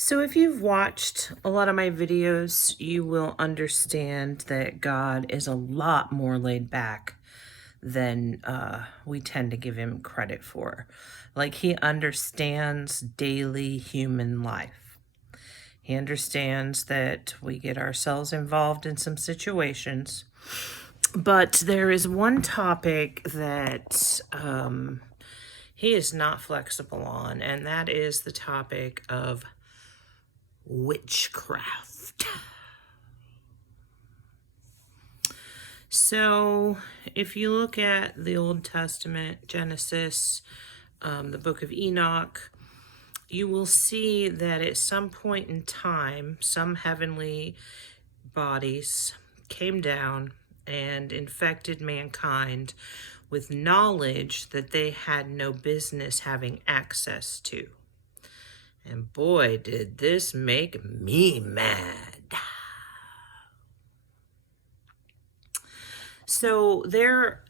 So if you've watched a lot of my videos, you will understand that God is a lot more laid back than we tend to give him credit for. Like, he understands daily human life. He understands that we get ourselves involved in some situations. But there is one topic that he is not flexible on, and that is the topic of witchcraft. So if you look at the Old Testament, Genesis, the book of Enoch, you will see that at some point in time, some heavenly bodies came down and infected mankind with knowledge that they had no business having access to. And boy, did this make me mad. So there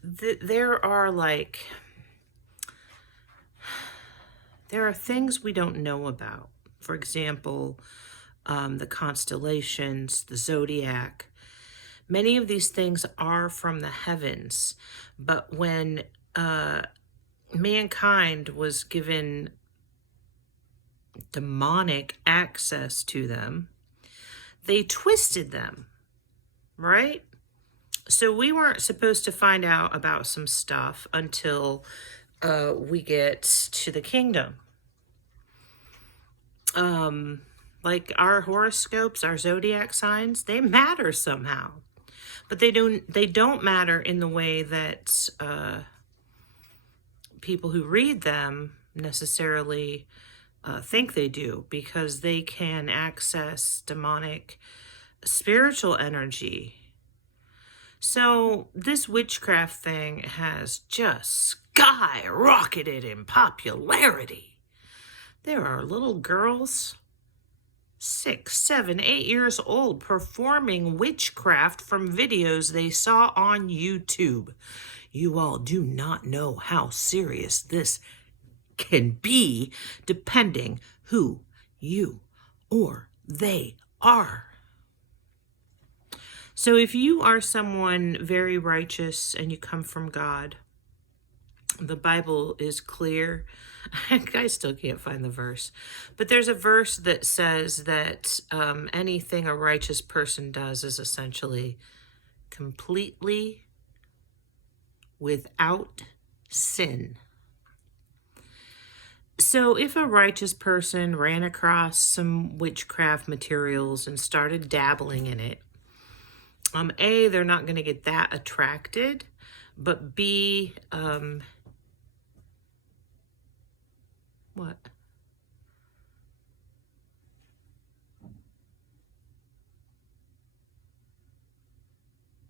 are things we don't know about. For example, the constellations, the zodiac. Many of these things are from the heavens, but when mankind was given demonic access to them, they twisted them, right? So we weren't supposed to find out about some stuff until we get to the kingdom. Like our horoscopes, our zodiac signs, they matter somehow. But they don't matter in the way that people who read them necessarily think they do, because they can access demonic spiritual energy. So this witchcraft thing has just skyrocketed in popularity. There are little girls, 6, 7, 8 years old, performing witchcraft from videos they saw on YouTube. You all do not know how serious this can be, depending who you or they are. So if you are someone very righteous and you come from God, the Bible is clear. I still can't find the verse. But there's a verse that says that anything a righteous person does is essentially completely without sin. So if a righteous person ran across some witchcraft materials and started dabbling in it, A, they're not going to get that attracted, but B, what?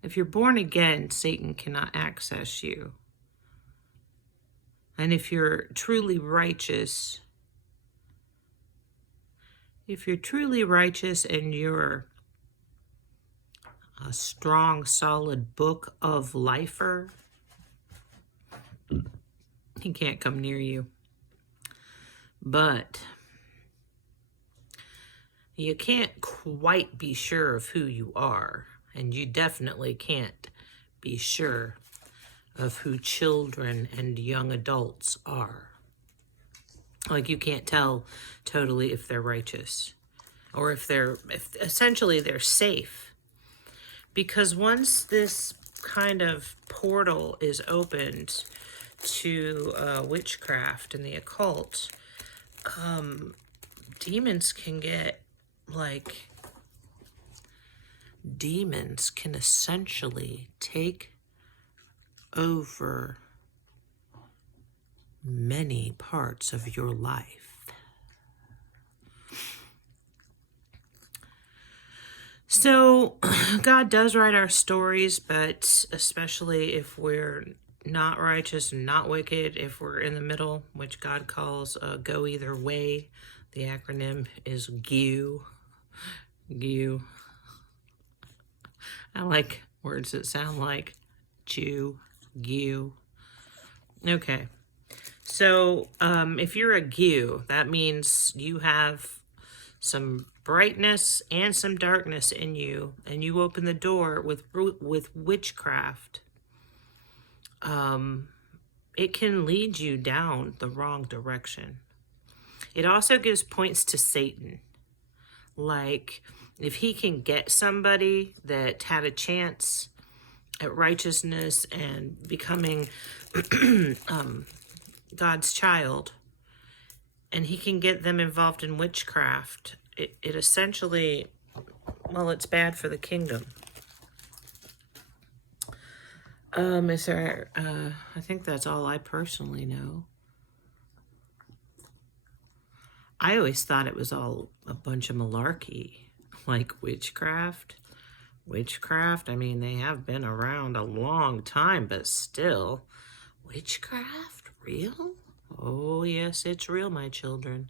If you're born again, Satan cannot access you. And if you're truly righteous, and you're a strong, solid book of lifer, he can't come near you. But you can't quite be sure of who you are, and you definitely can't be sure of who children and young adults are. Like, you can't tell totally if they're righteous or if essentially they're safe. Because once this kind of portal is opened to witchcraft and the occult, demons can essentially take over many parts of your life. So God does write our stories, but especially if we're not righteous and not wicked, if we're in the middle, which God calls go either way. The acronym is GEW. GEW. I like words that sound like Jew, GEW. Okay. So if you're a GEW, that means you have some brightness and some darkness in you, and you open the door with witchcraft, it can lead you down the wrong direction. It also gives points to Satan. Like, if he can get somebody that had a chance at righteousness and becoming God's child, and he can get them involved in witchcraft, it essentially, well, it's bad for the kingdom. Is there, I think that's all I personally know. I always thought it was all a bunch of malarkey, like witchcraft. Witchcraft, I mean, they have been around a long time, but still, witchcraft? Real? Oh, yes, it's real, my children.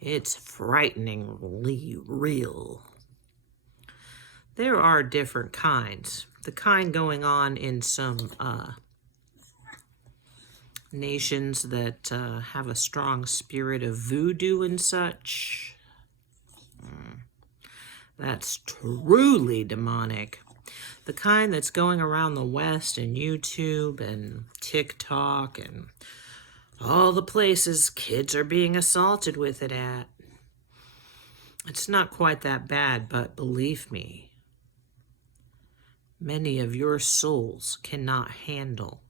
It's frighteningly real. There are different kinds. The kind going on in some nations that have a strong spirit of voodoo and such. That's truly demonic. The kind that's going around the West and YouTube and TikTok and all the places kids are being assaulted with it at. It's not quite that bad, but believe me, many of your souls cannot handle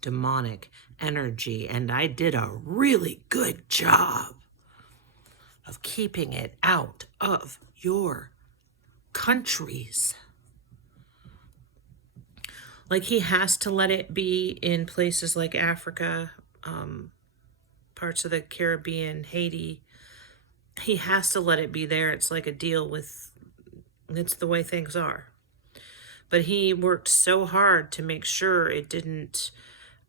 demonic energy, and I did a really good job of keeping it out of your countries. Like, he has to let it be in places like Africa, parts of the Caribbean, Haiti. He has to let it be there. It's like a deal with, it's the way things are. But he worked so hard to make sure it didn't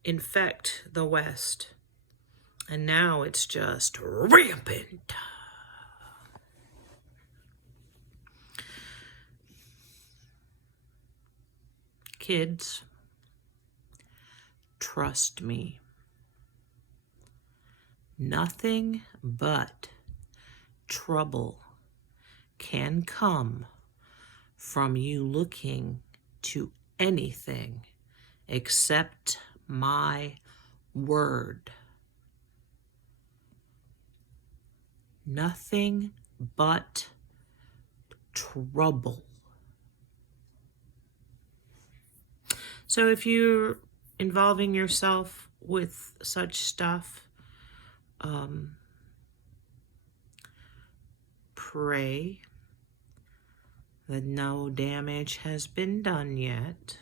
infect the West. And now it's just rampant. Kids, trust me. Nothing but trouble can come from you looking to anything except my word. Nothing but trouble. So if you're involving yourself with such stuff, pray that no damage has been done yet,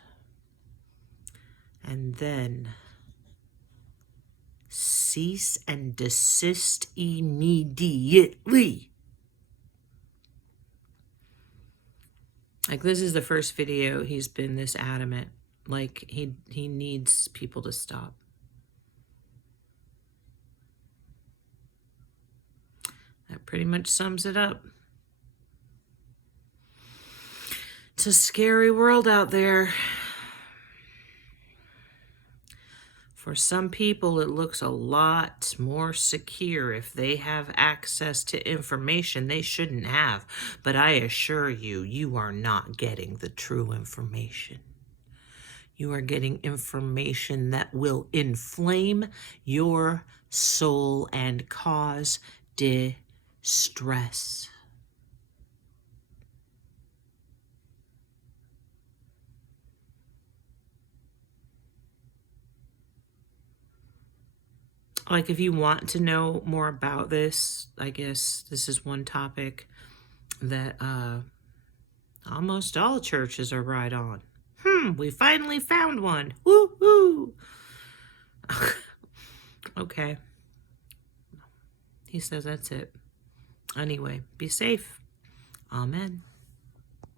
and then cease and desist immediately. Like, this is the first video he's been this adamant. Like, he needs people to stop. That pretty much sums it up. It's a scary world out there. For some people, it looks a lot more secure if they have access to information they shouldn't have. But I assure you, you are not getting the true information. You are getting information that will inflame your soul and cause distress. Like, if you want to know more about this, I guess this is one topic that almost all churches are right on. We finally found one. Woo-hoo! Okay. He says that's it. Anyway, be safe. Amen.